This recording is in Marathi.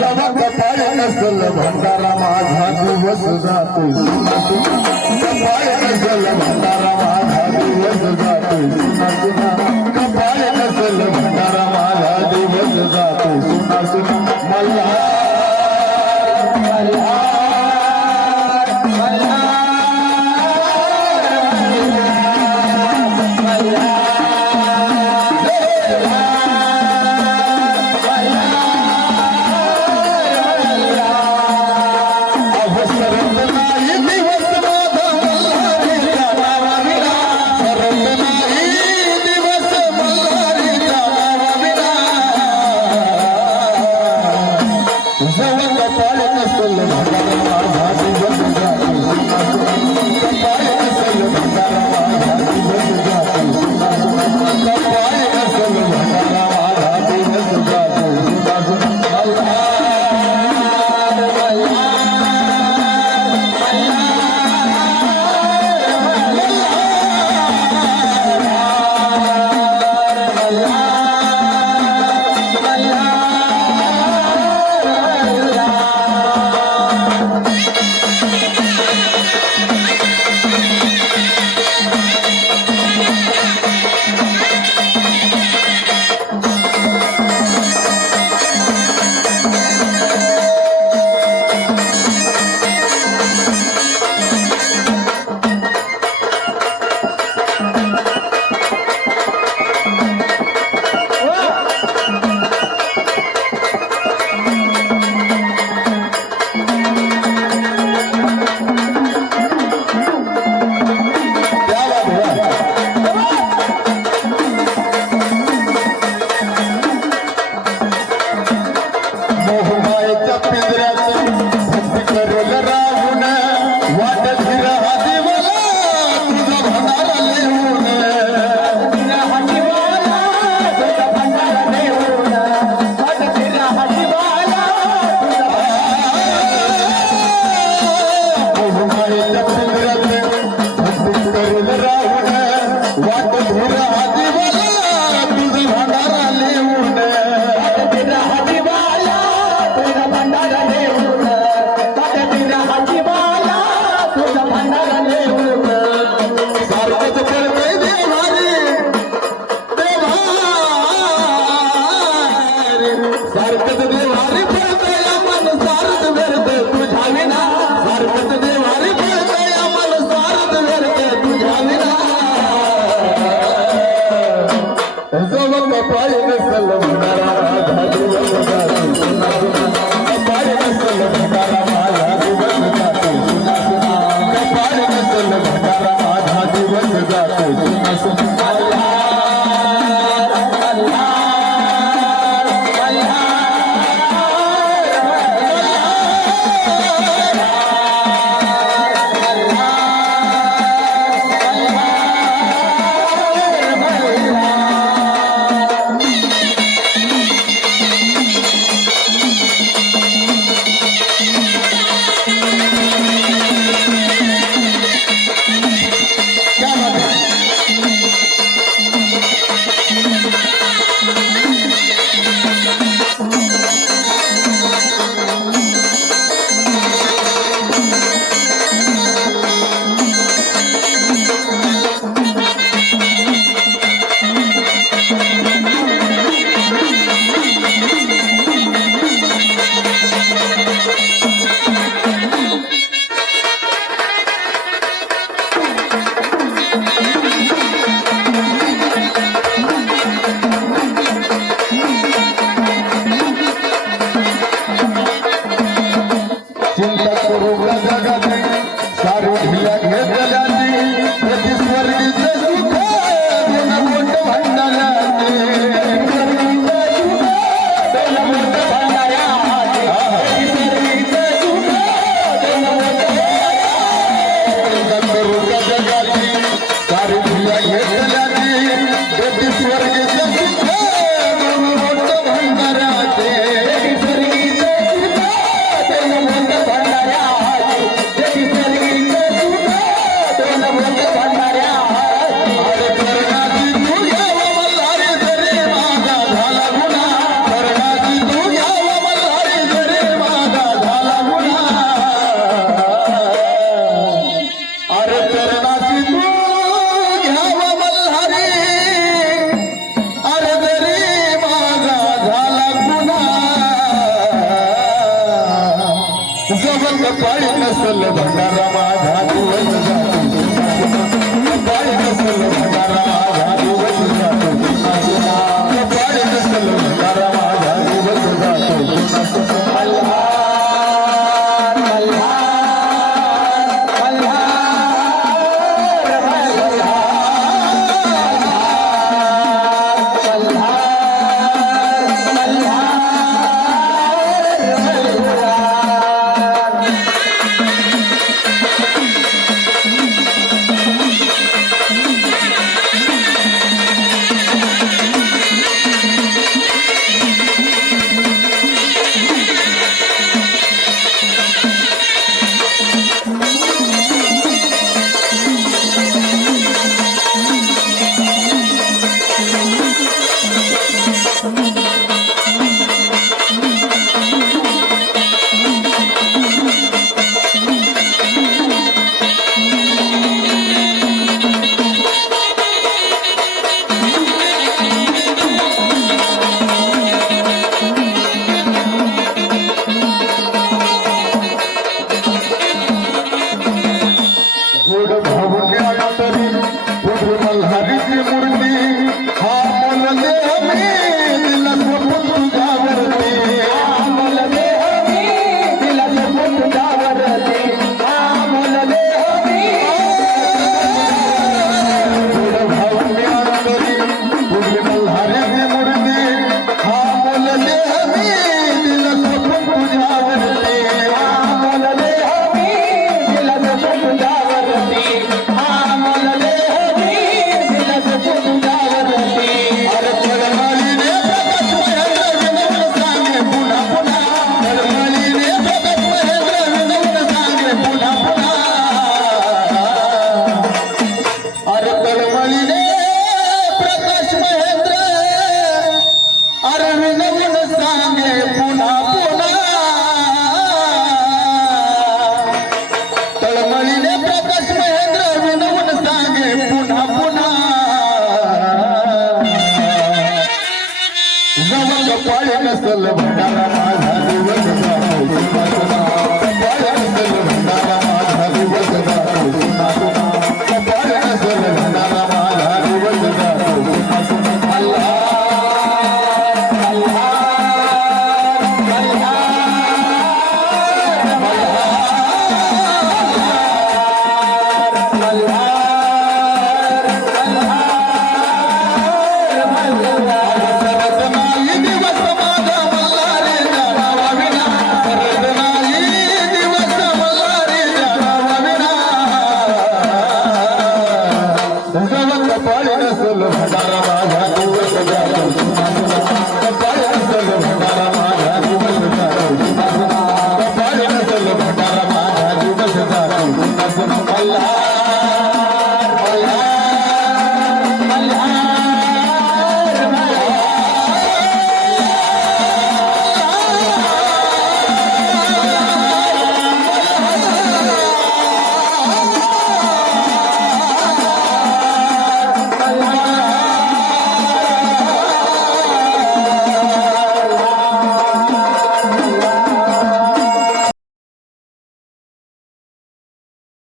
जेव्हा कपाळ नसल भंडारा माझा दिवस जातो कपाळ नसल भंडारा माझा दिवस जातो Uzun kapalı nasıl? Uzun ve?